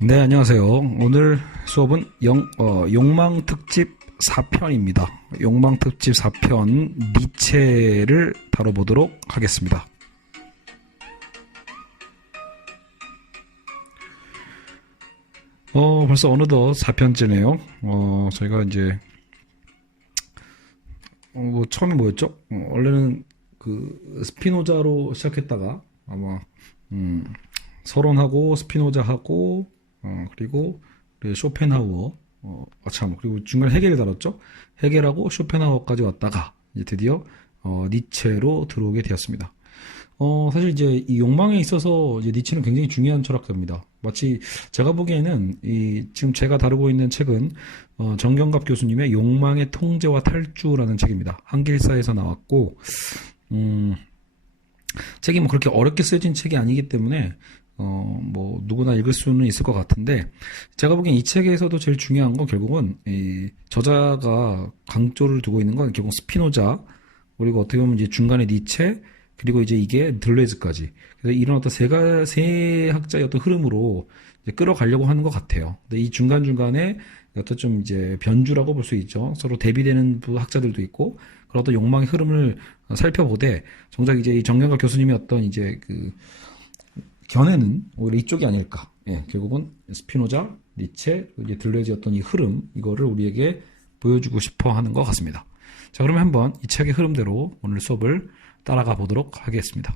네, 안녕하세요. 오늘 수업은 욕망 특집 4편입니다. 욕망 특집 4편 니체를 다뤄보도록 하겠습니다. 벌써 어느덧 4편째네요. 저희가 이제 처음이 뭐였죠? 원래는 그 스피노자로 시작했다가 아마 서론하고 스피노자하고 그리고 쇼펜하우어, 그리고 중간에 헤겔을 다뤘죠. 헤겔하고 쇼펜하우어까지 왔다가 이제 드디어 니체로 들어오게 되었습니다. 사실 이제 이 욕망에 있어서 이제 니체는 굉장히 중요한 철학자입니다. 마치 제가 보기에는 지금 제가 다루고 있는 책은 정경갑 교수님의 욕망의 통제와 탈주라는 책입니다. 한길사에서 나왔고, 책이 뭐 그렇게 어렵게 쓰여진 책이 아니기 때문에 누구나 읽을 수는 있을 것 같은데, 제가 보기엔 이 책에서도 제일 중요한 건 결국은 이 저자가 강조를 두고 있는 건 결국 스피노자, 그리고 어떻게 보면 이제 중간에 니체, 그리고 이제 이게 들레즈까지. 그래서 이런 어떤 세 학자의 어떤 흐름으로 이제 끌어가려고 하는 것 같아요. 근데 이 중간중간에 어떤 좀 이제 변주라고 볼 수 있죠. 서로 대비되는 학자들도 있고, 그런 어떤 욕망의 흐름을 살펴보되, 정작 이제 이 정경각 교수님의 어떤 이제 그 견해는 오히려 이쪽이 아닐까. 예, 결국은 스피노자, 니체, 이제 들레즈의 어떤 이 흐름, 이거를 우리에게 보여주고 싶어 하는 것 같습니다. 자, 그러면 한번 이 책의 흐름대로 오늘 수업을 따라가 보도록 하겠습니다.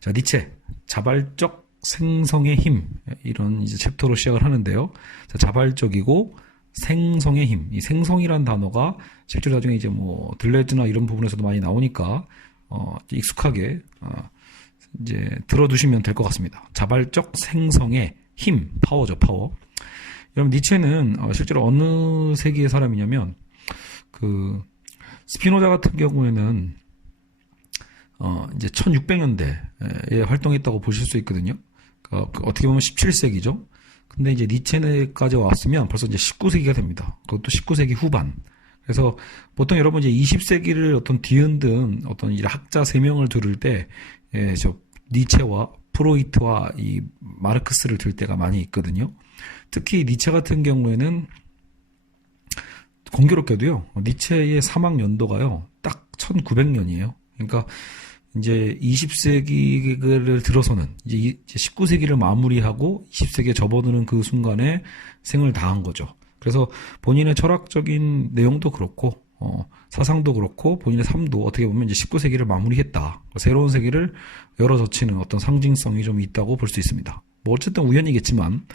자, 니체, 자발적 생성의 힘, 이런 이제 챕터로 시작을 하는데요. 자, 자발적이고 생성의 힘, 이 생성이란 단어가 실제로 나중에 이제 들레즈나 이런 부분에서도 많이 나오니까 익숙하게 이제 들어두시면 될 것 같습니다. 자발적 생성의 힘, 파워죠, 파워. 여러분, 니체는 실제로 어느 세기의 사람이냐면 스피노자 같은 경우에는 이제 1600년대에 활동했다고 보실 수 있거든요. 어떻게 보면 17세기죠. 근데 이제 니체까지 왔으면 벌써 이제 19세기가 됩니다. 그것도 19세기 후반. 그래서 보통 여러분 이제 20세기를 어떤 뒤흔든 어떤 이 학자 3명을 들을 때, 니체와 프로이트와 이 마르크스를 들 때가 많이 있거든요. 특히 니체 같은 경우에는 공교롭게도요, 니체의 사망 연도가요, 딱 1900년이에요. 그러니까 이제 20세기를 들어서는 이제 19세기를 마무리하고 20세기에 접어드는 그 순간에 생을 다한 거죠. 그래서 본인의 철학적인 내용도 그렇고 사상도 그렇고 본인의 삶도 어떻게 보면 이제 19세기를 마무리했다. 새로운 세기를 열어젖히는 어떤 상징성이 좀 있다고 볼 수 있습니다. 어쨌든 우연이겠지만,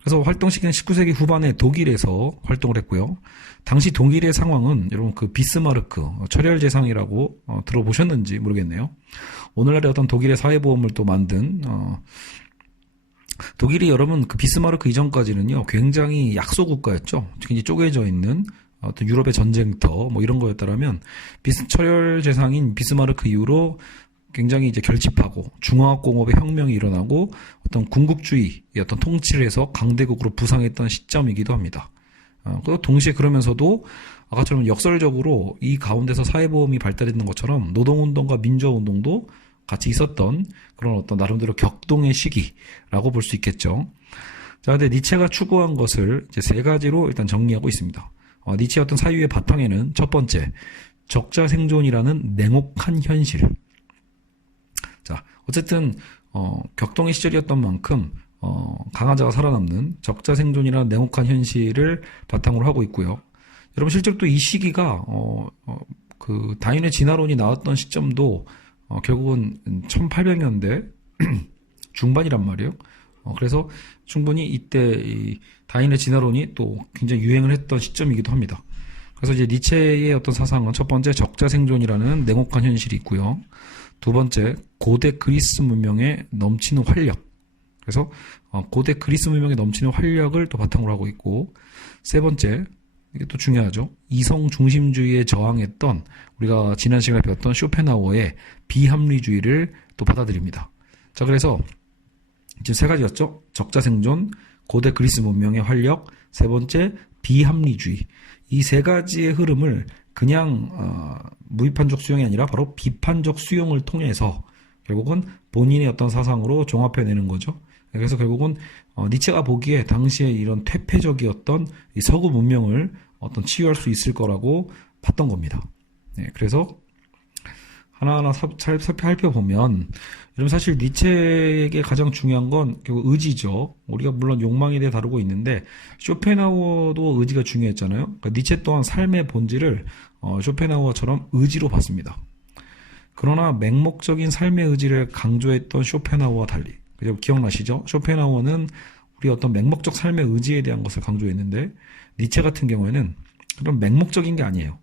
그래서 활동 시기는 19세기 후반에 독일에서 활동을 했고요. 당시 독일의 상황은 여러분 비스마르크, 철혈제상이라고 들어보셨는지 모르겠네요. 오늘날의 어떤 독일의 사회보험을 또 만든 독일이 여러분 비스마르크 이전까지는요 굉장히 약소 국가였죠. 굉장히 쪼개져 있는 어떤 유럽의 전쟁터 이런 거였다라면 철혈제상인 비스마르크 이후로 굉장히 이제 결집하고 중화공업의 혁명이 일어나고 어떤 군국주의의 어떤 통치를 해서 강대국으로 부상했던 시점이기도 합니다. 그리고 동시에 그러면서도 아까처럼 역설적으로 이 가운데서 사회보험이 발달했는 것처럼 노동운동과 민주화운동도 같이 있었던 그런 어떤 나름대로 격동의 시기라고 볼 수 있겠죠. 자, 근데 니체가 추구한 것을 이제 3가지로 일단 정리하고 있습니다. 니체의 어떤 사유의 바탕에는 첫 번째, 적자 생존이라는 냉혹한 현실. 자, 어쨌든 격동의 시절이었던 만큼 강한 자가 살아남는 적자 생존이라는 냉혹한 현실을 바탕으로 하고 있고요. 여러분 실제로 또 이 시기가 다윈의 진화론이 나왔던 시점도 결국은 1800년대 중반이란 말이에요. 그래서 충분히 이때 이 다윈의 진화론이 또 굉장히 유행을 했던 시점이기도 합니다. 그래서 이제 니체의 어떤 사상은 첫 번째 적자 생존이라는 냉혹한 현실이 있고요. 두 번째, 고대 그리스 문명에 넘치는 활력. 그래서 고대 그리스 문명에 넘치는 활력을 또 바탕으로 하고 있고, 세 번째, 이게 또 중요하죠. 이성 중심주의에 저항했던 우리가 지난 시간에 배웠던 쇼펜하우어의 비합리주의를 또 받아들입니다. 자, 그래서 지금 3가지였죠. 적자 생존, 고대 그리스 문명의 활력, 세 번째 비합리주의. 이 3가지의 흐름을 그냥 무비판적 수용이 아니라 바로 비판적 수용을 통해서 결국은 본인의 어떤 사상으로 종합해내는 거죠. 그래서 결국은 니체가 보기에 당시에 이런 퇴폐적이었던 이 서구 문명을 어떤 치유할 수 있을 거라고 봤던 겁니다. 네, 그래서 하나하나 살펴보면, 여러분 사실 니체에게 가장 중요한 건 결국 의지죠. 우리가 물론 욕망에 대해 다루고 있는데 쇼펜하우어도 의지가 중요했잖아요. 그러니까 니체 또한 삶의 본질을 쇼펜하우어처럼 의지로 봤습니다. 그러나 맹목적인 삶의 의지를 강조했던 쇼펜하우어와 달리, 그죠? 기억나시죠? 쇼펜하우어는 우리 어떤 맹목적 삶의 의지에 대한 것을 강조했는데 니체 같은 경우에는 그런 맹목적인 게 아니에요.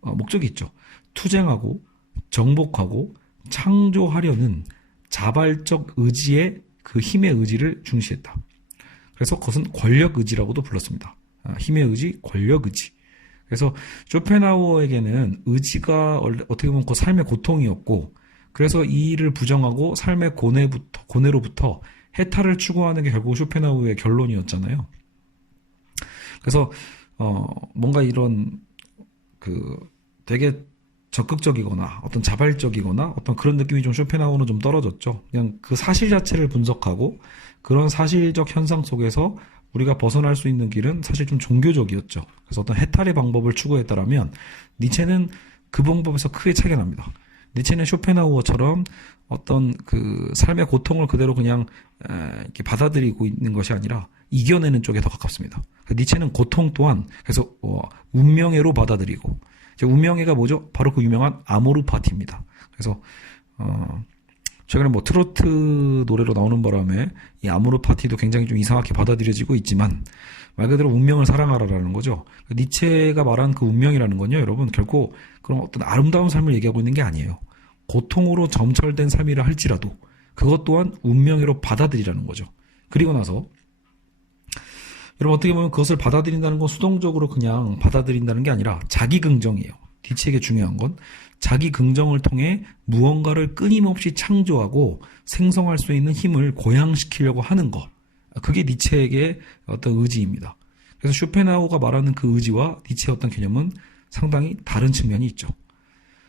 목적이 있죠. 투쟁하고 정복하고 창조하려는 자발적 의지의 그 힘의 의지를 중시했다. 그래서 그것은 권력 의지라고도 불렀습니다. 힘의 의지, 권력 의지. 그래서 쇼펜하우어에게는 의지가 어떻게 보면 그 삶의 고통이었고, 그래서 이 일을 부정하고 삶의 고뇌로부터 해탈을 추구하는 게 결국 쇼펜하우어의 결론이었잖아요. 그래서 뭔가 이런 되게 적극적이거나 어떤 자발적이거나 어떤 그런 느낌이 좀 쇼펜하우어는 좀 떨어졌죠. 그냥 그 사실 자체를 분석하고 그런 사실적 현상 속에서 우리가 벗어날 수 있는 길은 사실 좀 종교적이었죠. 그래서 어떤 해탈의 방법을 추구했다라면 니체는 그 방법에서 크게 차이가 납니다. 니체는 쇼펜하우어처럼 어떤 그 삶의 고통을 그대로 그냥 이렇게 받아들이고 있는 것이 아니라 이겨내는 쪽에 더 가깝습니다. 니체는 고통 또한 그래서 운명애로 받아들이고, 운명애가 뭐죠? 바로 그 유명한 아모르 파티입니다. 그래서 최근에 뭐 트로트 노래로 나오는 바람에 이 아모르 파티도 굉장히 좀 이상하게 받아들여지고 있지만 말 그대로 운명을 사랑하라라는 거죠. 니체가 말한 그 운명이라는 건요, 여러분 결코 그런 어떤 아름다운 삶을 얘기하고 있는 게 아니에요. 고통으로 점철된 삶이라 할지라도 그것 또한 운명으로 받아들이라는 거죠. 그리고 나서 여러분 어떻게 보면 그것을 받아들인다는 건 수동적으로 그냥 받아들인다는 게 아니라 자기 긍정이에요. 니체에게 중요한 건 자기 긍정을 통해 무언가를 끊임없이 창조하고 생성할 수 있는 힘을 고양시키려고 하는 것. 그게 니체에게 어떤 의지입니다. 그래서 쇼펜하우어가 말하는 그 의지와 니체의 어떤 개념은 상당히 다른 측면이 있죠.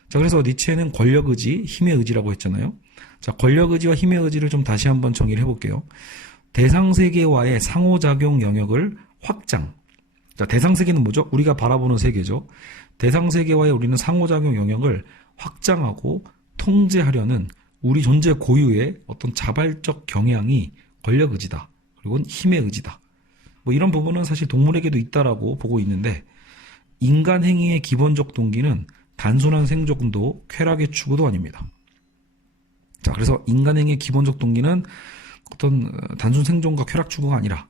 자, 그래서 니체는 권력 의지, 힘의 의지라고 했잖아요. 자, 권력 의지와 힘의 의지를 좀 다시 한번 정의를 해볼게요. 대상 세계와의 상호작용 영역을 확장. 자, 대상 세계는 뭐죠? 우리가 바라보는 세계죠. 대상 세계와의 우리는 상호작용 영역을 확장하고 통제하려는 우리 존재 고유의 어떤 자발적 경향이 권력 의지다. 그리고 힘의 의지다. 뭐 이런 부분은 사실 동물에게도 있다라고 보고 있는데, 인간 행위의 기본적 동기는 단순한 생존도 쾌락의 추구도 아닙니다. 자, 그래서 인간 행위의 기본적 동기는 어떤 단순 생존과 쾌락 추구가 아니라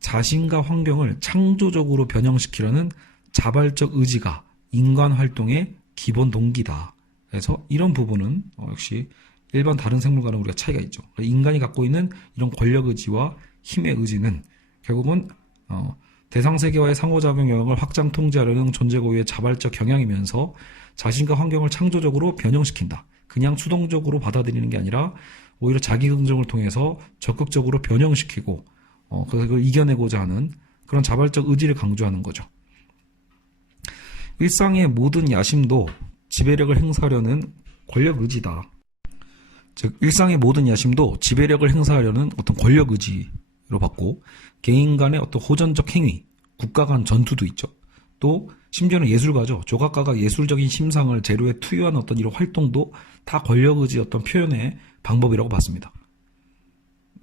자신과 환경을 창조적으로 변형시키려는 자발적 의지가 인간 활동의 기본 동기다. 그래서 이런 부분은 역시 일반 다른 생물과는 우리가 차이가 있죠. 인간이 갖고 있는 이런 권력 의지와 힘의 의지는 결국은 대상 세계와의 상호작용 영역을 확장 통제하려는 존재 고유의 자발적 경향이면서 자신과 환경을 창조적으로 변형시킨다. 그냥 수동적으로 받아들이는 게 아니라 오히려 자기 긍정을 통해서 적극적으로 변형시키고 그걸 이겨내고자 하는 그런 자발적 의지를 강조하는 거죠. 일상의 모든 야심도 지배력을 행사하려는 권력 의지다. 즉 일상의 모든 야심도 지배력을 행사하려는 어떤 권력 의지로 봤고, 개인 간의 어떤 호전적 행위, 국가 간 전투도 있죠. 또 심지어는 예술가죠. 조각가가 예술적인 심상을 재료에 투여한 어떤 이런 활동도 다 권력 의지 어떤 표현의 방법이라고 봤습니다.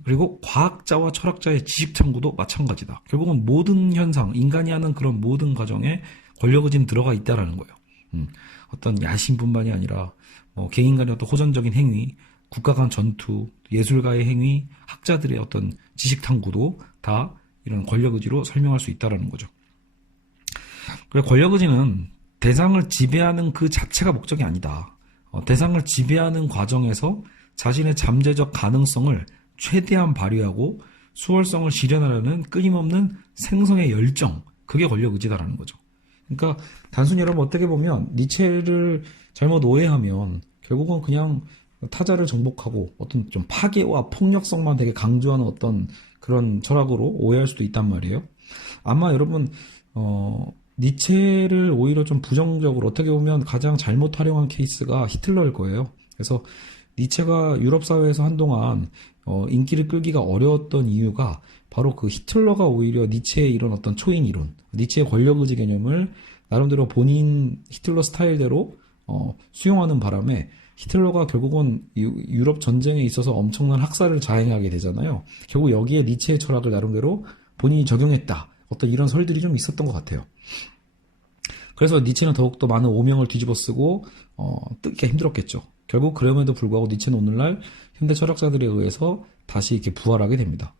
그리고 과학자와 철학자의 지식 탐구도 마찬가지다. 결국은 모든 현상, 인간이 하는 그런 모든 과정에 권력 의지는 들어가 있다라는 거예요. 어떤 야심뿐만이 아니라 개인 간의 어떤 호전적인 행위, 국가 간 전투, 예술가의 행위, 학자들의 어떤 지식 탐구도 다 이런 권력 의지로 설명할 수 있다라는 거죠. 그래서 권력 의지는 대상을 지배하는 그 자체가 목적이 아니다. 대상을 지배하는 과정에서 자신의 잠재적 가능성을 최대한 발휘하고 수월성을 실현하려는 끊임없는 생성의 열정, 그게 권력 의지다라는 거죠. 그러니까 단순히 여러분 어떻게 보면 니체를 잘못 오해하면 결국은 그냥 타자를 정복하고 어떤 좀 파괴와 폭력성만 되게 강조하는 어떤 그런 철학으로 오해할 수도 있단 말이에요. 아마 여러분 니체를 오히려 좀 부정적으로 어떻게 보면 가장 잘못 활용한 케이스가 히틀러일 거예요. 그래서 니체가 유럽 사회에서 한동안 인기를 끌기가 어려웠던 이유가 바로 그 히틀러가 오히려 니체의 이런 어떤 초인 이론, 니체의 권력의지 개념을 나름대로 본인 히틀러 스타일대로 수용하는 바람에 히틀러가 결국은 유럽 전쟁에 있어서 엄청난 학살을 자행하게 되잖아요. 결국 여기에 니체의 철학을 나름대로 본인이 적용했다. 어떤 이런 설들이 좀 있었던 것 같아요. 그래서 니체는 더욱더 많은 오명을 뒤집어 쓰고 뜯기가 힘들었겠죠. 결국 그럼에도 불구하고 니체는 오늘날 현대 철학자들에 의해서 다시 이렇게 부활하게 됩니다.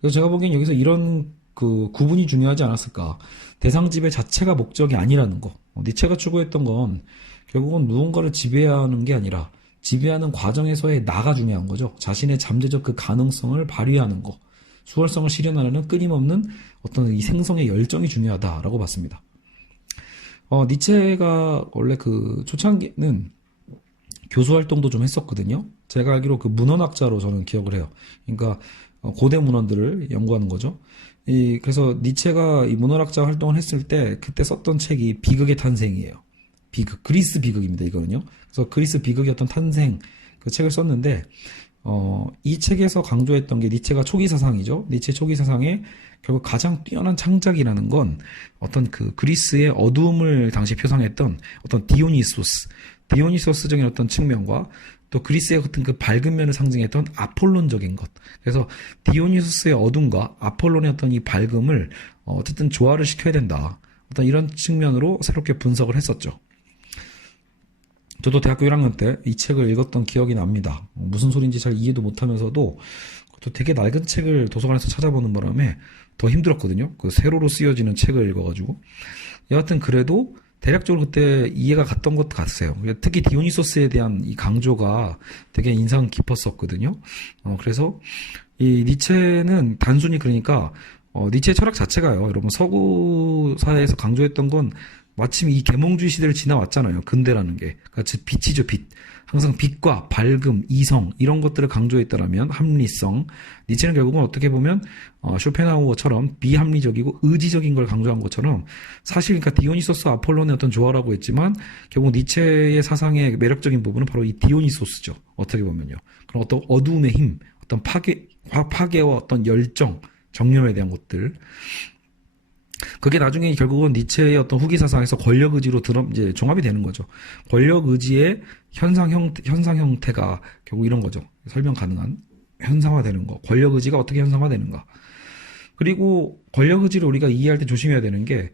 그래서 제가 보기엔 여기서 이런 그 구분이 중요하지 않았을까. 대상 지배 자체가 목적이 아니라는 거. 니체가 추구했던 건 결국은 누군가를 지배하는 게 아니라 지배하는 과정에서의 나가 중요한 거죠. 자신의 잠재적 그 가능성을 발휘하는 거. 수월성을 실현하려는 끊임없는 어떤 이 생성의 열정이 중요하다라고 봤습니다. 니체가 원래 그 초창기는 교수 활동도 좀 했었거든요. 제가 알기로 그 문헌학자로 저는 기억을 해요. 그러니까 고대 문헌들을 연구하는 거죠. 그래서 니체가 이 문헌학자 활동을 했을 때 그때 썼던 책이 비극의 탄생이에요. 비극, 그리스 비극입니다, 이거는요. 그래서 그리스 비극의 어떤 탄생, 그 책을 썼는데, 이 책에서 강조했던 게 니체가 초기 사상이죠. 니체 초기 사상에 결국 가장 뛰어난 창작이라는 건 어떤 그 그리스의 어두움을 당시 표상했던 어떤 디오니소스적인 어떤 측면과 또 그리스의 어떤 그 밝은 면을 상징했던 아폴론적인 것. 그래서 디오니소스의 어둠과 아폴론의 어떤 이 밝음을 어쨌든 조화를 시켜야 된다. 어떤 이런 측면으로 새롭게 분석을 했었죠. 저도 대학교 1학년 때 이 책을 읽었던 기억이 납니다. 무슨 소리인지 잘 이해도 못하면서도 또 되게 낡은 책을 도서관에서 찾아보는 바람에 더 힘들었거든요. 그 세로로 쓰여지는 책을 읽어가지고. 여하튼 그래도 대략적으로 그때 이해가 갔던 것 같아요. 특히 디오니소스에 대한 이 강조가 되게 인상 깊었었거든요. 그래서 이 니체는 단순히 그러니까 니체의 철학 자체가요. 여러분 서구 사회에서 강조했던 건 마침 이 계몽주의 시대를 지나왔잖아요. 근대라는 게. 그러니까 즉 빛이죠, 빛. 항상 빛과 밝음, 이성 이런 것들을 강조했다라면 합리성. 니체는 결국은 어떻게 보면 쇼펜하우어처럼 비합리적이고 의지적인 걸 강조한 것처럼 사실 그러니까 디오니소스 아폴론의 어떤 조화라고 했지만 결국 니체의 사상의 매력적인 부분은 바로 이 디오니소스죠. 어떻게 보면요. 그런 어떤 어두움의 힘, 어떤 파괴와 어떤 열정, 정념에 대한 것들. 그게 나중에 결국은 니체의 어떤 후기 사상에서 권력 의지로 이제 종합이 되는 거죠. 권력 의지의 현상 형태가 결국 이런 거죠. 설명 가능한 현상화되는 거. 권력 의지가 어떻게 현상화되는가. 그리고 권력 의지를 우리가 이해할 때 조심해야 되는 게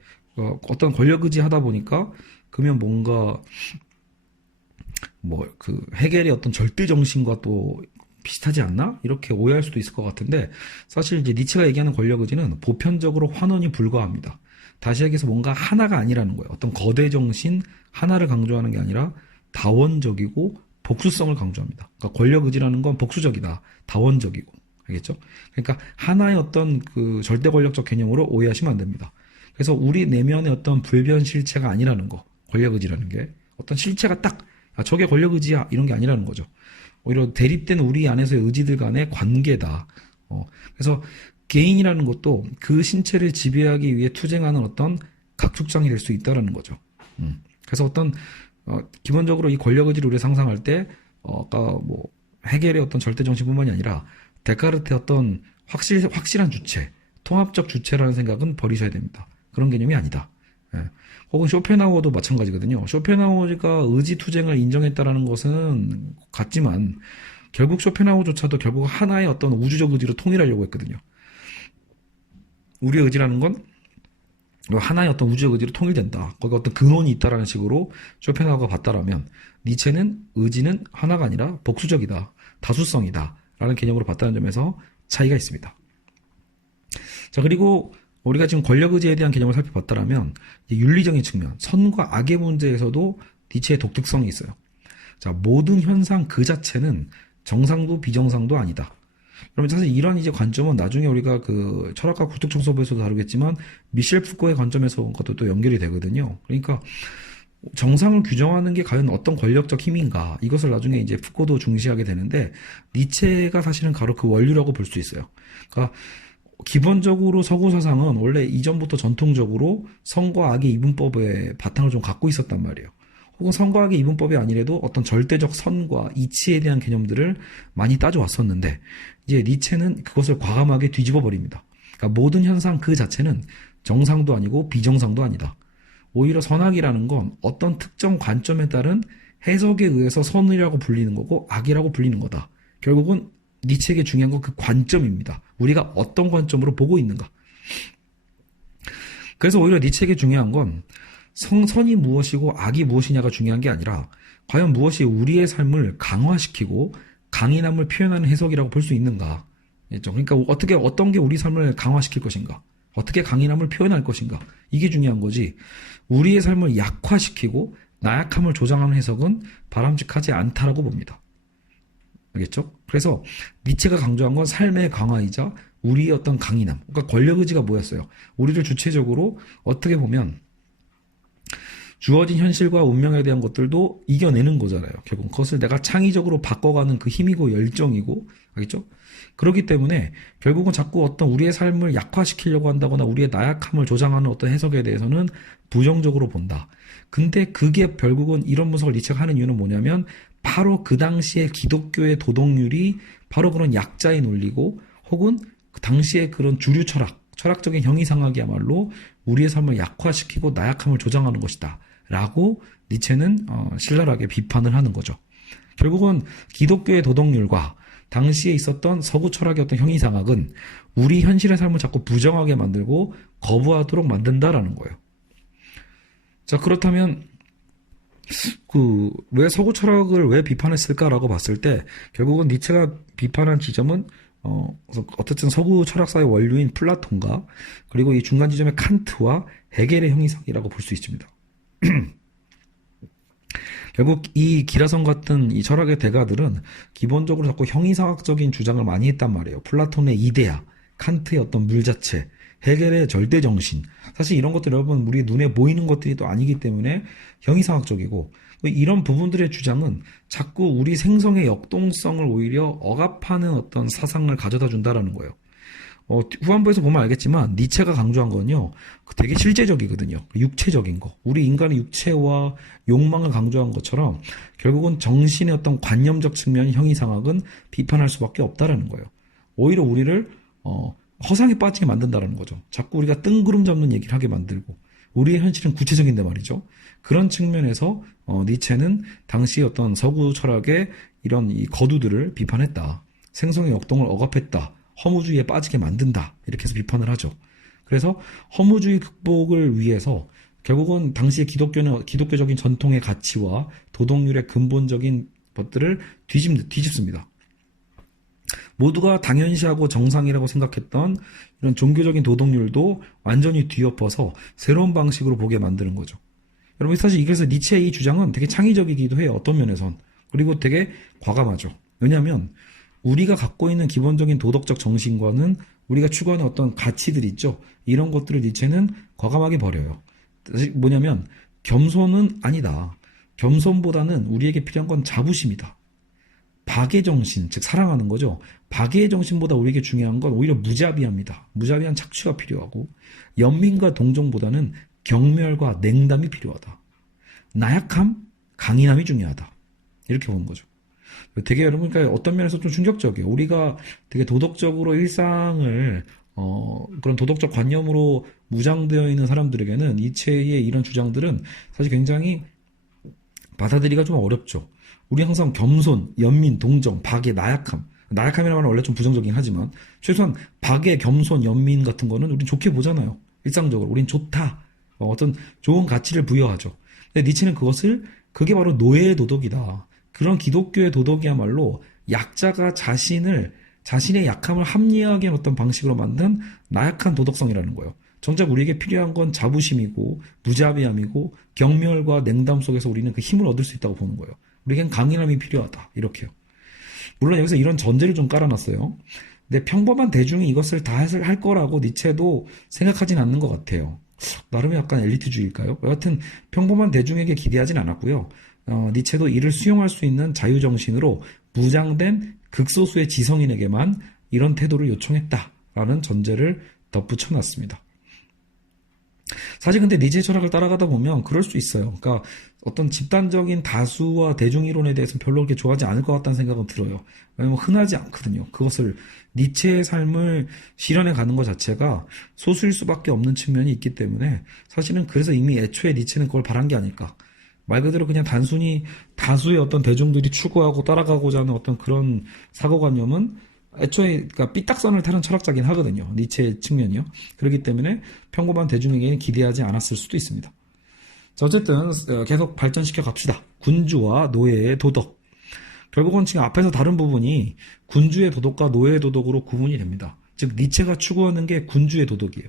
어떤 권력 의지 하다 보니까 그러면 뭔가 뭐 그 헤겔의 어떤 절대 정신과 또 비슷하지 않나? 이렇게 오해할 수도 있을 것 같은데 사실 이제 니체가 얘기하는 권력 의지는 보편적으로 환원이 불가합니다. 다시 얘기해서 뭔가 하나가 아니라는 거예요. 어떤 거대 정신 하나를 강조하는 게 아니라 다원적이고 복수성을 강조합니다. 그러니까 권력 의지라는 건 복수적이다. 다원적이고. 알겠죠? 그러니까 하나의 어떤 그 절대 권력적 개념으로 오해하시면 안 됩니다. 그래서 우리 내면의 어떤 불변 실체가 아니라는 거. 권력 의지라는 게 어떤 실체가 딱 저게 권력 의지야 이런 게 아니라는 거죠. 오히려 대립된 우리 안에서의 의지들 간의 관계다. 그래서 개인이라는 것도 그 신체를 지배하기 위해 투쟁하는 어떤 각축장이 될 수 있다라는 거죠. 그래서 어떤 기본적으로 이 권력 의지를 우리가 상상할 때 아까 뭐 헤겔의 어떤 절대 정신뿐만이 아니라 데카르트의 어떤 확실한 주체, 통합적 주체라는 생각은 버리셔야 됩니다. 그런 개념이 아니다. 예. 혹은 쇼펜하우어도 마찬가지거든요. 쇼펜하우어가 의지 투쟁을 인정했다라는 것은 같지만 결국 쇼펜하우어조차도 결국 하나의 어떤 우주적 의지로 통일하려고 했거든요. 우리의 의지라는 건 하나의 어떤 우주적 의지로 통일된다. 거기 어떤 근원이 있다라는 식으로 쇼펜하우어가 봤다라면 니체는 의지는 하나가 아니라 복수적이다. 다수성이다. 라는 개념으로 봤다는 점에서 차이가 있습니다. 자, 그리고 우리가 지금 권력 의지에 대한 개념을 살펴봤다라면 윤리적인 측면, 선과 악의 문제에서도 니체의 독특성이 있어요. 자, 모든 현상 그 자체는 정상도 비정상도 아니다. 여러분 사실 이런 이제 관점은 나중에 우리가 그 철학과 국토청소부에서도 다루겠지만 미셸 푸코의 관점에서 온 것도 또 연결이 되거든요. 그러니까 정상을 규정하는 게 과연 어떤 권력적 힘인가 이것을 나중에 이제 푸코도 중시하게 되는데 니체가 사실은 바로 그 원류라고 볼 수 있어요. 그러니까 기본적으로 서구 사상은 원래 이전부터 전통적으로 선과 악의 이분법의 바탕을 좀 갖고 있었단 말이에요. 혹은 성과학의 이분법이 아니래도 어떤 절대적 선과 이치에 대한 개념들을 많이 따져왔었는데, 이제 니체는 그것을 과감하게 뒤집어 버립니다. 그러니까 모든 현상 그 자체는 정상도 아니고 비정상도 아니다. 오히려 선악이라는 건 어떤 특정 관점에 따른 해석에 의해서 선이라고 불리는 거고 악이라고 불리는 거다. 결국은 니체에게 중요한 건 그 관점입니다. 우리가 어떤 관점으로 보고 있는가. 그래서 오히려 니체에게 중요한 건 선이 무엇이고 악이 무엇이냐가 중요한 게 아니라 과연 무엇이 우리의 삶을 강화시키고 강인함을 표현하는 해석이라고 볼 수 있는가. 그러니까 어떤 게 우리 삶을 강화시킬 것인가. 어떻게 강인함을 표현할 것인가. 이게 중요한 거지. 우리의 삶을 약화시키고 나약함을 조장하는 해석은 바람직하지 않다라고 봅니다. 알겠죠? 그래서 니체가 강조한 건 삶의 강화이자 우리의 어떤 강인함. 그러니까 권력의지가 뭐였어요? 우리를 주체적으로 어떻게 보면 주어진 현실과 운명에 대한 것들도 이겨내는 거잖아요. 결국 그것을 내가 창의적으로 바꿔가는 그 힘이고 열정이고, 알겠죠? 그렇기 때문에 결국은 자꾸 어떤 우리의 삶을 약화시키려고 한다거나 우리의 나약함을 조장하는 어떤 해석에 대해서는 부정적으로 본다. 근데 그게 결국은 이런 분석을 니체가 하는 이유는 뭐냐면 바로 그 당시에 기독교의 도덕률이 바로 그런 약자의 논리고 혹은 그 당시에 그런 주류 철학적인 형이상학이야말로 우리의 삶을 약화시키고 나약함을 조장하는 것이다. 라고 니체는 신랄하게 비판을 하는 거죠. 결국은 기독교의 도덕률과 당시에 있었던 서구 철학의 어떤 형이상학은 우리 현실의 삶을 자꾸 부정하게 만들고 거부하도록 만든다라는 거예요. 자, 그렇다면 왜 서구 철학을 왜 비판했을까라고 봤을 때 결국은 니체가 비판한 지점은 어쨌든 서구 철학사의 원류인 플라톤과 그리고 이 중간 지점의 칸트와 헤겔의 형이상이라고 볼 수 있습니다. 결국 이 기라성 같은 이 철학의 대가들은 기본적으로 자꾸 형이상학적인 주장을 많이 했단 말이에요. 플라톤의 이데아, 칸트의 어떤 물 자체, 헤겔의 절대 정신. 사실 이런 것들 여러분 우리 눈에 보이는 것들이 또 아니기 때문에 형이상학적이고 이런 부분들의 주장은 자꾸 우리 생성의 역동성을 오히려 억압하는 어떤 사상을 가져다 준다라는 거예요. 후반부에서 보면 알겠지만 니체가 강조한 건요 되게 실제적이거든요. 육체적인 거. 우리 인간의 육체와 욕망을 강조한 것처럼 결국은 정신의 어떤 관념적 측면인 형이상학은 비판할 수밖에 없다라는 거예요. 오히려 우리를 허상에 빠지게 만든다라는 거죠. 자꾸 우리가 뜬구름 잡는 얘기를 하게 만들고 우리의 현실은 구체적인데 말이죠. 그런 측면에서 니체는 당시 어떤 서구 철학의 이런 이 거두들을 비판했다. 생성의 역동을 억압했다. 허무주의에 빠지게 만든다. 이렇게 해서 비판을 하죠. 그래서 허무주의 극복을 위해서 결국은 당시의 기독교적인 전통의 가치와 도덕률의 근본적인 것들을 뒤집습니다. 모두가 당연시하고 정상이라고 생각했던 이런 종교적인 도덕률도 완전히 뒤엎어서 새로운 방식으로 보게 만드는 거죠. 여러분 사실 그래서 니체의 이 주장은 되게 창의적이기도 해요. 어떤 면에선. 그리고 되게 과감하죠. 왜냐하면 우리가 갖고 있는 기본적인 도덕적 정신과는 우리가 추구하는 어떤 가치들이 있죠. 이런 것들을 니체는 과감하게 버려요. 뭐냐면 겸손은 아니다. 겸손보다는 우리에게 필요한 건 자부심이다. 박의 정신, 즉 사랑하는 거죠. 박의 정신보다 우리에게 중요한 건 오히려 무자비합니다. 무자비한 착취가 필요하고 연민과 동정보다는 경멸과 냉담이 필요하다. 나약함, 강인함이 중요하다. 이렇게 보는 거죠. 되게 여러분 그러니까 어떤 면에서 좀 충격적이에요. 우리가 되게 도덕적으로 일상을 그런 도덕적 관념으로 무장되어 있는 사람들에게는 니체의 이런 주장들은 사실 굉장히 받아들이기가 좀 어렵죠. 우리 항상 겸손, 연민, 동정, 박의, 나약함이라는 말은 원래 좀 부정적이긴 하지만 최소한 박의, 겸손, 연민 같은 거는 우린 좋게 보잖아요. 일상적으로 우린 좋다. 어떤 좋은 가치를 부여하죠. 근데 니체는 그게 바로 노예의 도덕이다. 그런 기독교의 도덕이야말로 약자가 자신의 약함을 합리화하게 하는 어떤 방식으로 만든 나약한 도덕성이라는 거예요. 정작 우리에게 필요한 건 자부심이고 무자비함이고 경멸과 냉담 속에서 우리는 그 힘을 얻을 수 있다고 보는 거예요. 우리에겐 강인함이 필요하다. 이렇게요. 물론 여기서 이런 전제를 좀 깔아놨어요. 근데 평범한 대중이 이것을 다 할 거라고 니체도 생각하진 않는 것 같아요. 나름의 약간 엘리트주의일까요? 여하튼 평범한 대중에게 기대하진 않았고요. 니체도 이를 수용할 수 있는 자유정신으로 무장된 극소수의 지성인에게만 이런 태도를 요청했다라는 전제를 덧붙여놨습니다. 사실 근데 니체의 철학을 따라가다 보면 그럴 수 있어요. 그러니까 어떤 집단적인 다수와 대중이론에 대해서 별로 그렇게 좋아하지 않을 것 같다는 생각은 들어요. 왜냐면 흔하지 않거든요. 그것을 니체의 삶을 실현해 가는 것 자체가 소수일 수밖에 없는 측면이 있기 때문에 사실은 그래서 이미 애초에 니체는 그걸 바란 게 아닐까. 말 그대로 그냥 단순히 다수의 어떤 대중들이 추구하고 따라가고자 하는 어떤 그런 사고관념은 애초에 그러니까 삐딱선을 타는 철학자긴 하거든요. 니체의 측면이요. 그렇기 때문에 평범한 대중에게는 기대하지 않았을 수도 있습니다. 자, 어쨌든 계속 발전시켜 갑시다. 군주와 노예의 도덕. 결국은 지금 앞에서 다른 부분이 군주의 도덕과 노예의 도덕으로 구분이 됩니다. 즉 니체가 추구하는 게 군주의 도덕이에요.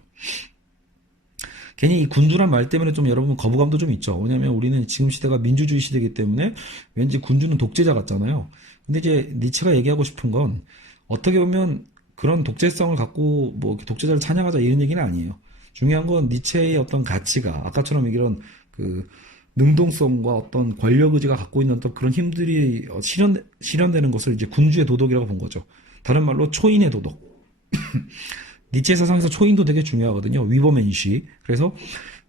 괜히 이 군주란 말 때문에 좀 여러분 거부감도 좀 있죠. 왜냐면 우리는 지금 시대가 민주주의 시대이기 때문에 왠지 군주는 독재자 같잖아요. 근데 이제 니체가 얘기하고 싶은 건 어떻게 보면 그런 독재성을 갖고 뭐 독재자를 찬양하자 이런 얘기는 아니에요. 중요한 건 니체의 어떤 가치가 아까처럼 이런 그 능동성과 어떤 권력 의지가 갖고 있는 어떤 그런 힘들이 실현되는 것을 이제 군주의 도덕이라고 본 거죠. 다른 말로 초인의 도덕. 니체의 사상에서 초인도 되게 중요하거든요. 위버맨시. 그래서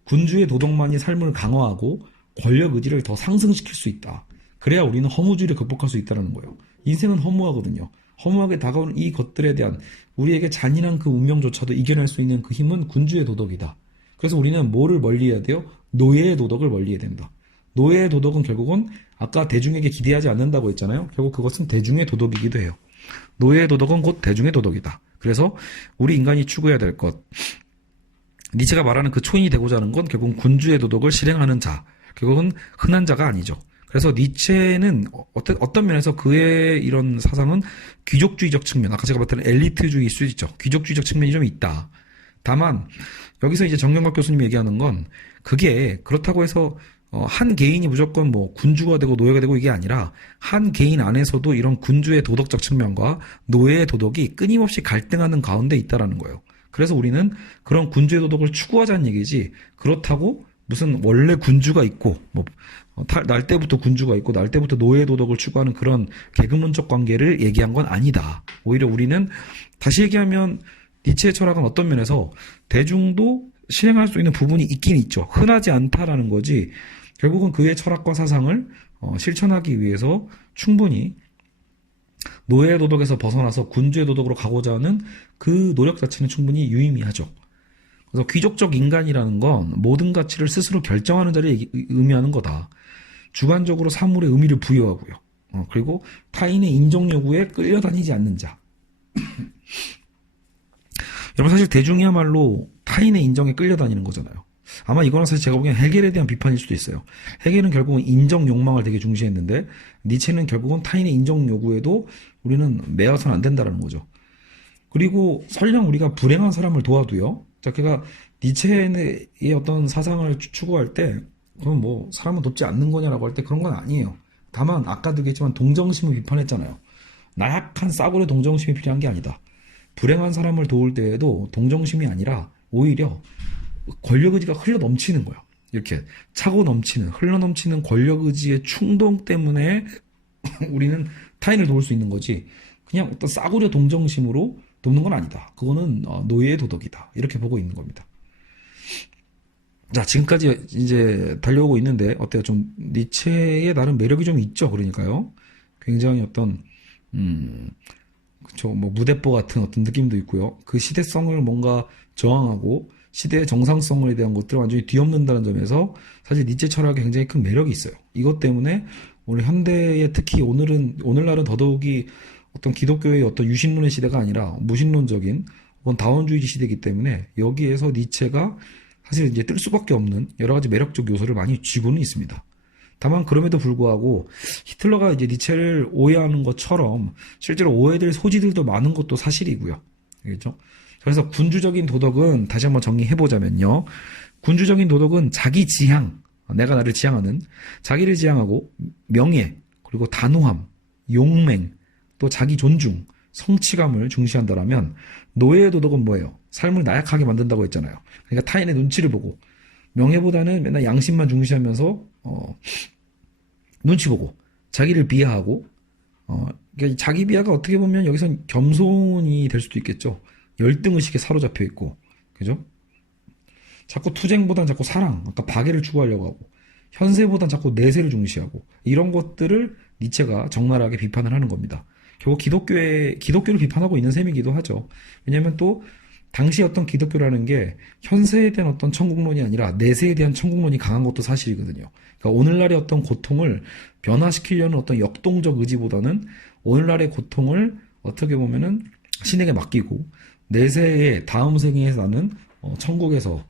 군주의 도덕만이 삶을 강화하고 권력 의지를 더 상승시킬 수 있다. 그래야 우리는 허무주의를 극복할 수 있다는 거예요. 인생은 허무하거든요. 허무하게 다가오는 이 것들에 대한 우리에게 잔인한 그 운명조차도 이겨낼 수 있는 그 힘은 군주의 도덕이다. 그래서 우리는 뭐를 멀리해야 돼요? 노예의 도덕을 멀리해야 된다. 노예의 도덕은 결국은 아까 대중에게 기대하지 않는다고 했잖아요. 결국 그것은 대중의 도덕이기도 해요. 노예의 도덕은 곧 대중의 도덕이다. 그래서 우리 인간이 추구해야 될 것. 니체가 말하는 그 초인이 되고자 하는 건 결국은 군주의 도덕을 실행하는 자. 결국은 흔한 자가 아니죠. 그래서 니체는 어떤 면에서 그의 이런 사상은 귀족주의적 측면, 아까 제가 봤던 엘리트주의일 수 있죠. 귀족주의적 측면이 좀 있다. 다만 여기서 이제 정경박 교수님이 얘기하는 건 그게 그렇다고 해서 한 개인이 무조건 뭐 군주가 되고 노예가 되고 이게 아니라 한 개인 안에서도 이런 군주의 도덕적 측면과 노예의 도덕이 끊임없이 갈등하는 가운데 있다라는 거예요. 그래서 우리는 그런 군주의 도덕을 추구하자는 얘기지 그렇다고 무슨 원래 군주가 있고 뭐 날 때부터 군주가 있고 날 때부터 노예 도덕을 추구하는 그런 계급론적 관계를 얘기한 건 아니다. 오히려 우리는 다시 얘기하면 니체의 철학은 어떤 면에서 대중도 실행할 수 있는 부분이 있긴 있죠. 흔하지 않다라는 거지 결국은 그의 철학과 사상을 실천하기 위해서 충분히 노예 도덕에서 벗어나서 군주의 도덕으로 가고자 하는 그 노력 자체는 충분히 유의미하죠. 그래서 귀족적 인간이라는 건 모든 가치를 스스로 결정하는 자를 의미하는 거다. 주관적으로 사물에 의미를 부여하고요. 그리고 타인의 인정 요구에 끌려다니지 않는 자. 여러분 사실 대중이야말로 타인의 인정에 끌려다니는 거잖아요. 아마 이거는 사실 제가 보기엔 헤겔에 대한 비판일 수도 있어요. 헤겔은 결국은 인정 욕망을 되게 중시했는데 니체는 결국은 타인의 인정 요구에도 우리는 매여서는 안 된다는 거죠. 그리고 설령 우리가 불행한 사람을 도와도요. 자, 그가 니체의 어떤 사상을 추구할 때 그럼 뭐 사람은 돕지 않는 거냐라고 할 때 그런 건 아니에요. 다만 아까도 얘기했지만 동정심을 비판했잖아요. 나약한 싸구려 동정심이 필요한 게 아니다. 불행한 사람을 도울 때에도 동정심이 아니라 오히려 권력의지가 흘러 넘치는 거예요. 이렇게 차고 넘치는 흘러 넘치는 권력의지의 충동 때문에 우리는 타인을 도울 수 있는 거지 그냥 어떤 싸구려 동정심으로 돕는 건 아니다. 그거는 노예의 도덕이다. 이렇게 보고 있는 겁니다. 자, 지금까지 이제 달려오고 있는데 어때요? 좀 니체의 나름 매력이 좀 있죠. 그러니까요. 굉장히 어떤 그쵸, 뭐 무대뽀 같은 어떤 느낌도 있고요. 그 시대성을 뭔가 저항하고 시대의 정상성에 대한 것들을 완전히 뒤엎는다는 점에서 사실 니체 철학에 굉장히 큰 매력이 있어요. 이것 때문에 오늘 현대에 특히 오늘날은 더더욱이 어떤 기독교의 어떤 유신론의 시대가 아니라 무신론적인 혹은 다원주의 시대이기 때문에 여기에서 니체가 사실 이제 뜰 수밖에 없는 여러 가지 매력적 요소를 많이 쥐고는 있습니다. 다만 그럼에도 불구하고 히틀러가 이제 니체를 오해하는 것처럼 실제로 오해될 소지들도 많은 것도 사실이고요. 알겠죠? 그래서 군주적인 도덕은 다시 한번 정리해보자면요. 군주적인 도덕은 자기 지향, 내가 나를 지향하는 자기를 지향하고 명예, 그리고 단호함, 용맹, 또 자기 존중, 성취감을 중시한다라면 노예의 도덕은 뭐예요? 삶을 나약하게 만든다고 했잖아요. 그러니까 타인의 눈치를 보고 명예보다는 맨날 양심만 중시하면서 눈치 보고 자기를 비하하고 그러니까 자기 비하가 어떻게 보면 여기선 겸손이 될 수도 있겠죠. 열등의식에 사로잡혀 있고 그죠? 자꾸 투쟁보단 자꾸 사랑, 아까 박애를 추구하려고 하고, 현세보단 자꾸 내세를 중시하고, 이런 것들을 니체가 적나라하게 비판을 하는 겁니다. 결국 기독교를 비판하고 있는 셈이기도 하죠. 왜냐면 또, 당시 어떤 기독교라는 게 현세에 대한 어떤 천국론이 아니라 내세에 대한 천국론이 강한 것도 사실이거든요. 그러니까 오늘날의 어떤 고통을 변화시키려는 어떤 역동적 의지보다는 오늘날의 고통을 어떻게 보면은 신에게 맡기고 내세의 다음 생에 나는 천국에서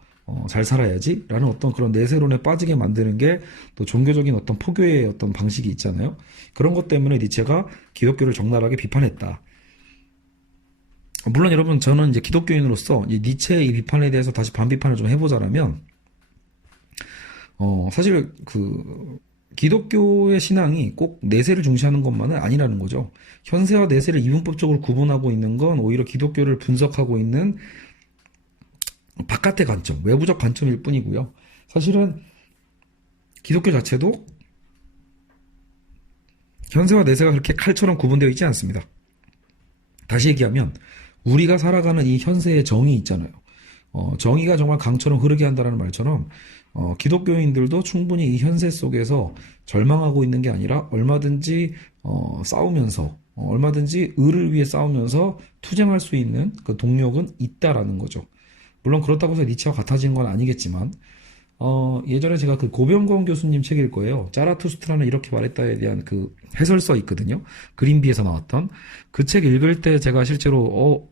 잘 살아야지 라는 어떤 그런 내세론에 빠지게 만드는 게 또 종교적인 어떤 포교의 어떤 방식이 있잖아요. 그런 것 때문에 니체가 기독교를 적나라하게 비판했다. 물론 여러분 저는 이제 기독교인으로서 니체의 이 비판에 대해서 다시 반비판을 좀 해보자면 사실 기독교의 신앙이 꼭 내세를 중시하는 것만은 아니라는 거죠. 현세와 내세를 이분법적으로 구분하고 있는 건 오히려 기독교를 분석하고 있는 바깥의 관점, 외부적 관점일 뿐이고요. 사실은 기독교 자체도 현세와 내세가 그렇게 칼처럼 구분되어 있지 않습니다. 다시 얘기하면 우리가 살아가는 이 현세의 정의 있잖아요. 정의가 정말 강처럼 흐르게 한다는 말처럼 기독교인들도 충분히 이 현세 속에서 절망하고 있는 게 아니라 얼마든지 싸우면서 얼마든지 의를 위해 싸우면서 투쟁할 수 있는 그 동력은 있다라는 거죠. 물론 그렇다고 해서 니체와 같아진 건 아니겠지만 예전에 제가 그 고병건 교수님 책일 거예요. 자라투스트라는 이렇게 말했다에 대한 그 해설서 있거든요. 그린비에서 나왔던 그 책 읽을 때 제가 실제로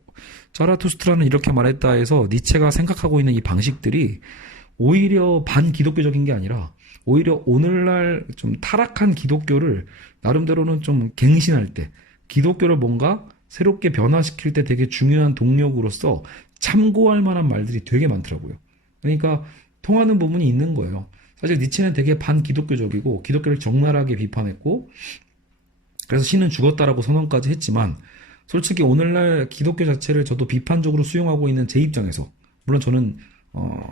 자라투스트라는 이렇게 말했다 해서 니체가 생각하고 있는 이 방식들이 오히려 반기독교적인 게 아니라 오히려 오늘날 좀 타락한 기독교를 나름대로는 좀 갱신할 때 기독교를 뭔가 새롭게 변화시킬 때 되게 중요한 동력으로서 참고할 만한 말들이 되게 많더라고요. 그러니까 통하는 부분이 있는 거예요. 사실 니체는 되게 반기독교적이고 기독교를 적나라하게 비판했고 그래서 신은 죽었다라고 선언까지 했지만 솔직히 오늘날 기독교 자체를 저도 비판적으로 수용하고 있는 제 입장에서 물론 저는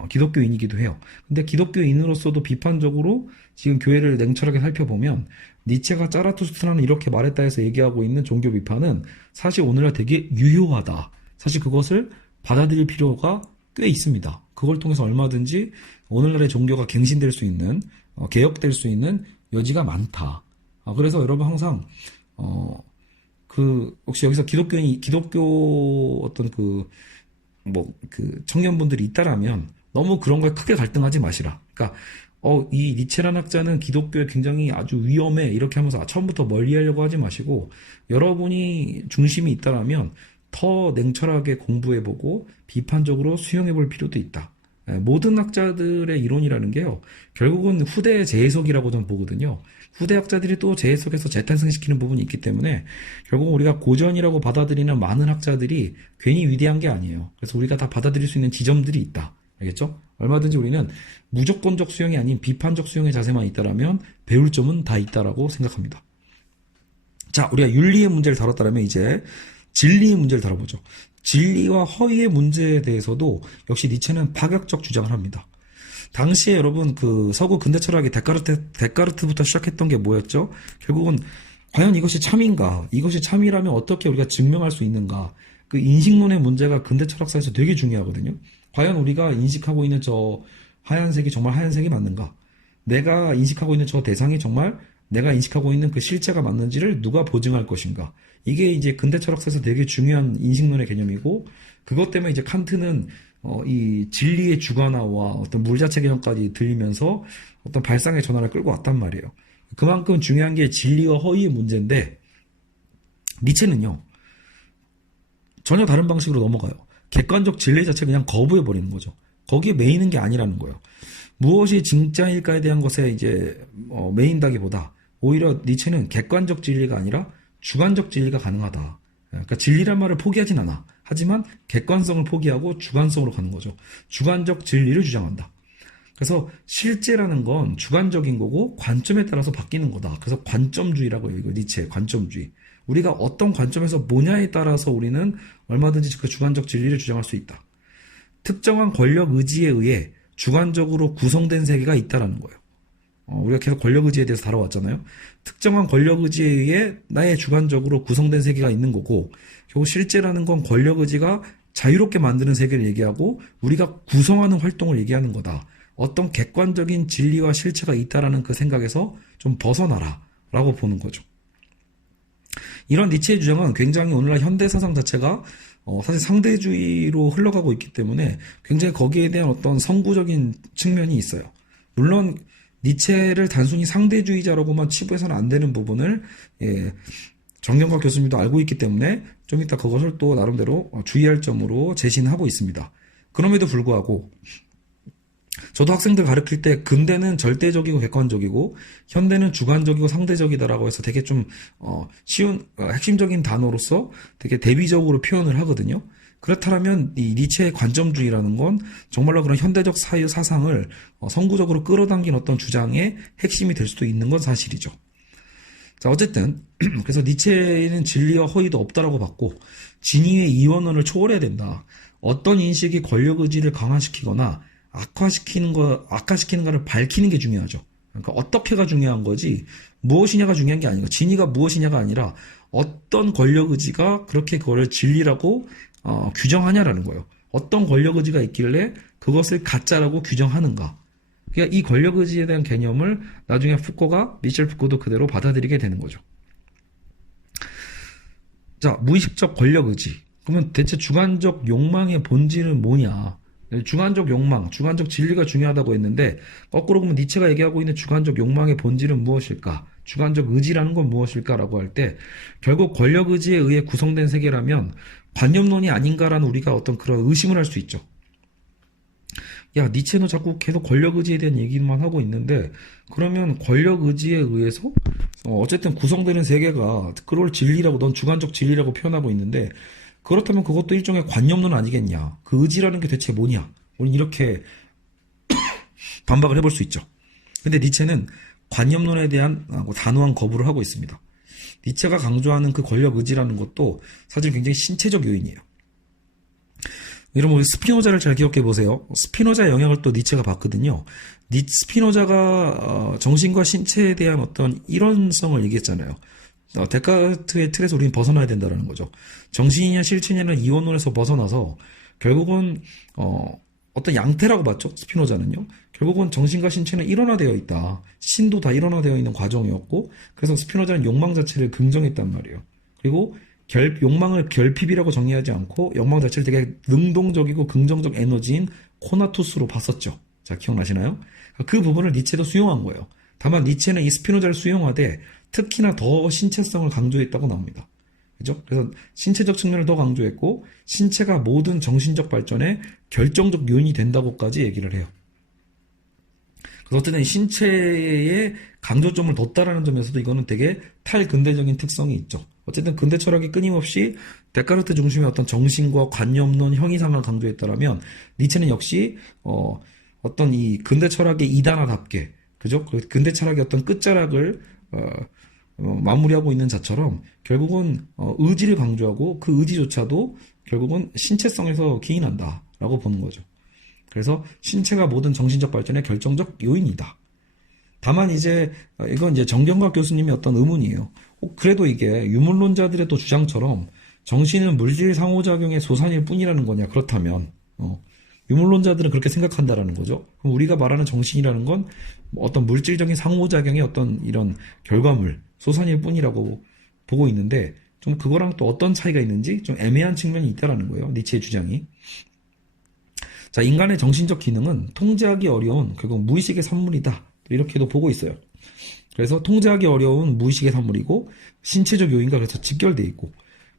기독교인이기도 해요. 근데 기독교인으로서도 비판적으로 지금 교회를 냉철하게 살펴보면 니체가 자라투스트라는 이렇게 말했다 해서 얘기하고 있는 종교 비판은 사실 오늘날 되게 유효하다. 사실 그것을 받아들일 필요가 꽤 있습니다. 그걸 통해서 얼마든지 오늘날의 종교가 갱신될 수 있는 개혁될 수 있는 여지가 많다. 그래서 여러분 항상 혹시 여기서 기독교 어떤 청년분들이 있다라면 너무 그런 거에 크게 갈등하지 마시라. 그러니까 이 니체라는 학자는 기독교에 굉장히 아주 위험해 이렇게 하면서 처음부터 멀리하려고 하지 마시고 여러분이 중심이 있다라면 더 냉철하게 공부해보고 비판적으로 수용해볼 필요도 있다. 모든 학자들의 이론이라는 게요. 결국은 후대의 재해석이라고 저는 보거든요. 후대 학자들이 또 재해석해서 재탄생시키는 부분이 있기 때문에 결국 우리가 고전이라고 받아들이는 많은 학자들이 괜히 위대한 게 아니에요. 그래서 우리가 다 받아들일 수 있는 지점들이 있다. 알겠죠? 얼마든지 우리는 무조건적 수용이 아닌 비판적 수용의 자세만 있다라면 배울 점은 다 있다라고 생각합니다. 자, 우리가 윤리의 문제를 다뤘다면 이제 진리의 문제를 다뤄보죠. 진리와 허위의 문제에 대해서도 역시 니체는 파격적 주장을 합니다. 당시에 여러분 서구 근대 철학의 데카르트부터 시작했던 게 뭐였죠? 결국은 과연 이것이 참인가? 이것이 참이라면 어떻게 우리가 증명할 수 있는가? 그 인식론의 문제가 근대 철학사에서 되게 중요하거든요. 과연 우리가 인식하고 있는 저 하얀색이 정말 하얀색이 맞는가? 내가 인식하고 있는 저 대상이 정말 내가 인식하고 있는 그 실체가 맞는지를 누가 보증할 것인가? 이게 이제 근대 철학사에서 되게 중요한 인식론의 개념이고 그것 때문에 이제 칸트는 이 진리의 주관화와 어떤 물자체 개념까지 들리면서 어떤 발상의 전환을 끌고 왔단 말이에요. 그만큼 중요한 게 진리와 허위의 문제인데 니체는요 전혀 다른 방식으로 넘어가요. 객관적 진리 자체 그냥 거부해버리는 거죠. 거기에 매이는 게 아니라는 거예요. 무엇이 진짜일까에 대한 것에 이제 매인다기보다 오히려 니체는 객관적 진리가 아니라 주관적 진리가 가능하다. 그러니까 진리란 말을 포기하진 않아. 하지만 객관성을 포기하고 주관성으로 가는 거죠. 주관적 진리를 주장한다. 그래서 실제라는 건 주관적인 거고 관점에 따라서 바뀌는 거다. 그래서 관점주의라고 해요. 이거 니체의 관점주의. 우리가 어떤 관점에서 뭐냐에 따라서 우리는 얼마든지 그 주관적 진리를 주장할 수 있다. 특정한 권력 의지에 의해 주관적으로 구성된 세계가 있다라는 거예요. 우리가 계속 권력 의지에 대해서 다뤄왔잖아요. 특정한 권력 의지에 의해 나의 주관적으로 구성된 세계가 있는 거고 결국 실제라는 건 권력 의지가 자유롭게 만드는 세계를 얘기하고 우리가 구성하는 활동을 얘기하는 거다. 어떤 객관적인 진리와 실체가 있다라는 그 생각에서 좀 벗어나라 라고 보는 거죠. 이런 니체의 주장은 굉장히 오늘날 현대 사상 자체가 사실 상대주의로 흘러가고 있기 때문에 굉장히 거기에 대한 어떤 선구적인 측면이 있어요. 물론 니체를 단순히 상대주의자라고만 치부해서는 안 되는 부분을 정경각 교수님도 알고 있기 때문에 좀 이따 그것을 또 나름대로 주의할 점으로 제시는 하고 있습니다. 그럼에도 불구하고 저도 학생들 가르칠 때 근대는 절대적이고 객관적이고 현대는 주관적이고 상대적이다라고 해서 되게 좀 쉬운 핵심적인 단어로서 되게 대비적으로 표현을 하거든요. 그렇다면 이 니체의 관점주의라는 건 정말로 그런 현대적 사유 사상을 선구적으로 끌어당긴 어떤 주장의 핵심이 될 수도 있는 건 사실이죠. 자, 어쨌든 그래서 니체는 진리와 허위도 없다라고 봤고 진위의 이원론을 초월해야 된다. 어떤 인식이 권력 의지를 강화시키거나 악화시키는가를 밝히는 게 중요하죠. 그러니까 어떻게가 중요한 거지 무엇이냐가 중요한 게 아니고 진위가 무엇이냐가 아니라 어떤 권력 의지가 그렇게 그거를 진리라고 규정하냐라는 거예요. 어떤 권력 의지가 있길래 그것을 가짜라고 규정하는가. 그러니까 이 권력 의지에 대한 개념을 나중에 미셸 푸코도 그대로 받아들이게 되는 거죠. 자, 무의식적 권력 의지. 그러면 대체 주관적 욕망의 본질은 뭐냐? 주관적 욕망, 주관적 진리가 중요하다고 했는데 거꾸로 보면 니체가 얘기하고 있는 주관적 욕망의 본질은 무엇일까? 주관적 의지라는 건 무엇일까라고 할 때 결국 권력 의지에 의해 구성된 세계라면 관념론이 아닌가라는 우리가 어떤 그런 의심을 할 수 있죠. 야, 니체는 자꾸 계속 권력 의지에 대한 얘기만 하고 있는데 그러면 권력 의지에 의해서 어쨌든 구성되는 세계가 그걸 진리라고 넌 주관적 진리라고 표현하고 있는데 그렇다면 그것도 일종의 관념론 아니겠냐. 그 의지라는 게 대체 뭐냐. 우리는 이렇게 반박을 해볼 수 있죠. 근데 니체는 관념론에 대한 단호한 거부를 하고 있습니다. 니체가 강조하는 그 권력 의지라는 것도 사실 굉장히 신체적 요인이에요. 여러분 우리 스피노자를 잘 기억해 보세요. 스피노자의 영향을 또 니체가 받거든요. 스피노자가 정신과 신체에 대한 어떤 일원성을 얘기했잖아요. 데카르트의 틀에서 우리는 벗어나야 된다는 거죠. 정신이냐 실체냐는 이원론에서 벗어나서 결국은 어떤 양태라고 봤죠. 스피노자는요. 결국은 정신과 신체는 일원화되어 있다. 신도 다 일원화되어 있는 과정이었고 그래서 스피노자는 욕망 자체를 긍정했단 말이에요. 그리고 욕망을 결핍이라고 정의하지 않고 욕망 자체를 되게 능동적이고 긍정적 에너지인 코나투스로 봤었죠. 자, 기억나시나요? 그 부분을 니체도 수용한 거예요. 다만 니체는 이 스피노자를 수용하되 특히나 더 신체성을 강조했다고 나옵니다. 그죠? 그래서 신체적 측면을 더 강조했고 신체가 모든 정신적 발전의 결정적 요인이 된다고까지 얘기를 해요. 그래서 어쨌든 신체에 강조점을 뒀다라는 점에서도 이거는 되게 탈근대적인 특성이 있죠. 어쨌든 근대 철학이 끊임없이 데카르트 중심의 어떤 정신과 관념론, 형이상을 강조했다라면 니체는 역시 어떤 이 근대 철학의 이단화답게 그죠? 근대 철학의 어떤 끝자락을 마무리하고 있는 자처럼 결국은 의지를 강조하고 그 의지조차도 결국은 신체성에서 기인한다라고 보는 거죠. 그래서 신체가 모든 정신적 발전의 결정적 요인이다. 다만 이건 이제 정경각 교수님의 어떤 의문이에요. 그래도 이게 유물론자들의 또 주장처럼 정신은 물질 상호작용의 소산일 뿐이라는 거냐? 그렇다면 유물론자들은 그렇게 생각한다라는 거죠. 그럼 우리가 말하는 정신이라는 건 어떤 물질적인 상호작용의 어떤 이런 결과물, 소산일 뿐이라고 보고 있는데 좀 그거랑 또 어떤 차이가 있는지 좀 애매한 측면이 있다라는 거예요. 니체의 주장이. 자, 인간의 정신적 기능은 통제하기 어려운 결국 무의식의 산물이다. 이렇게도 보고 있어요. 그래서 통제하기 어려운 무의식의 산물이고 신체적 요인과 그래서 직결되어 있고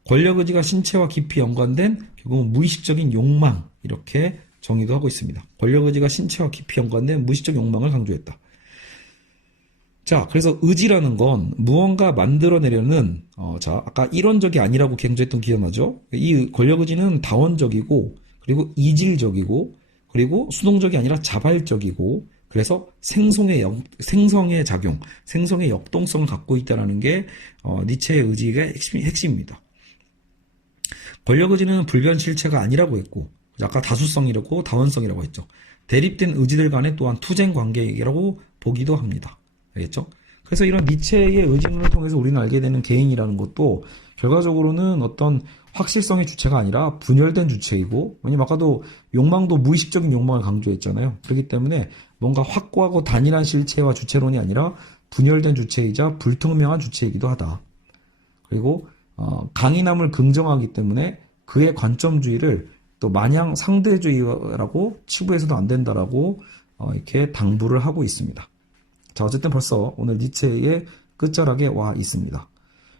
권력 의지가 신체와 깊이 연관된 결국은 무의식적인 욕망 이렇게 정의도 하고 있습니다. 권력 의지가 신체와 깊이 연관된 무의식적 욕망을 강조했다. 자, 그래서 의지라는 건 무언가 만들어내려는 아까 일원적이 아니라고 강조했던 기억나죠? 이 권력 의지는 다원적이고 그리고 이질적이고 그리고 수동적이 아니라 자발적이고 그래서 생성의 작용, 생성의 역동성을 갖고 있다는 게 니체의 의지의 핵심입니다. 권력 의지는 불변 실체가 아니라고 했고 아까 다수성이라고 다원성이라고 했죠. 대립된 의지들 간의 또한 투쟁 관계이라고 보기도 합니다. 알겠죠? 그래서 이런 니체의 의지론을 통해서 우리는 알게 되는 개인이라는 것도 결과적으로는 어떤 확실성의 주체가 아니라 분열된 주체이고, 왜냐면 아까도 욕망도 무의식적인 욕망을 강조했잖아요. 그렇기 때문에 뭔가 확고하고 단일한 실체와 주체론이 아니라 분열된 주체이자 불투명한 주체이기도 하다. 그리고 강인함을 긍정하기 때문에 그의 관점주의를 또 마냥 상대주의라고 치부해서도 안 된다라고 이렇게 당부를 하고 있습니다. 자, 어쨌든 벌써 오늘 니체의 끝자락에 와 있습니다.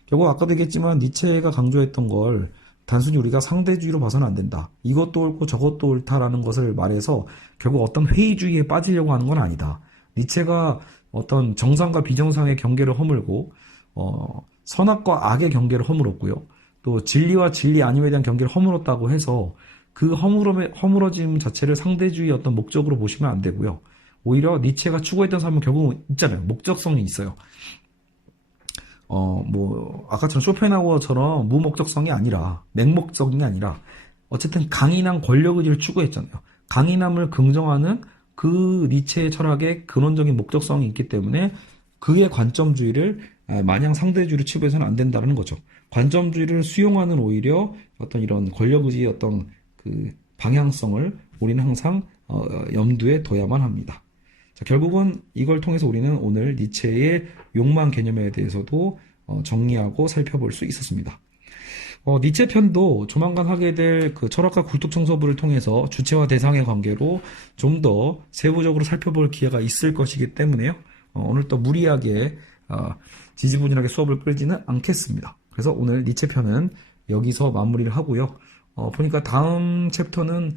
결국 아까도 얘기했지만 니체가 강조했던 걸 단순히 우리가 상대주의로 봐서는 안 된다. 이것도 옳고 저것도 옳다라는 것을 말해서 결국 어떤 회의주의에 빠지려고 하는 건 아니다. 니체가 어떤 정상과 비정상의 경계를 허물고 선악과 악의 경계를 허물었고요. 또 진리와 진리 아님에 대한 경계를 허물었다고 해서 그 허물어짐 자체를 상대주의 어떤 목적으로 보시면 안 되고요. 오히려 니체가 추구했던 삶은 결국은 있잖아요. 목적성이 있어요. 아까처럼 쇼펜하우어처럼 무목적성이 아니라, 맹목적이 아니라, 어쨌든 강인한 권력 의지를 추구했잖아요. 강인함을 긍정하는 그 니체의 철학에 근원적인 목적성이 있기 때문에 그의 관점주의를 마냥 상대주의로 치부해서는 안 된다는 거죠. 관점주의를 수용하는 오히려 어떤 이런 권력 의지의 어떤 그 방향성을 우리는 항상 염두에 둬야만 합니다. 자, 결국은 이걸 통해서 우리는 오늘 니체의 욕망 개념에 대해서도 정리하고 살펴볼 수 있었습니다. 니체 편도 조만간 하게 될 그 철학과 굴뚝청소부를 통해서 주체와 대상의 관계로 좀 더 세부적으로 살펴볼 기회가 있을 것이기 때문에요. 오늘 또 무리하게 지지부진하게 수업을 끌지는 않겠습니다. 그래서 오늘 니체 편은 여기서 마무리를 하고요. 보니까 다음 챕터는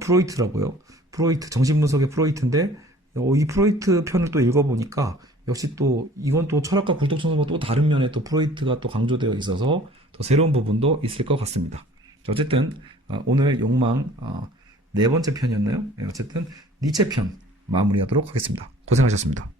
프로이트라고요. 프로이트, 정신분석의 프로이트인데 이 프로이트 편을 또 읽어보니까 역시 또 이건 또 철학과 굴뚝청소부와 또 다른 면에 또 프로이트가 또 강조되어 있어서 더 새로운 부분도 있을 것 같습니다. 어쨌든 오늘 욕망 네 번째 편이었나요? 어쨌든 니체 편 마무리하도록 하겠습니다. 고생하셨습니다.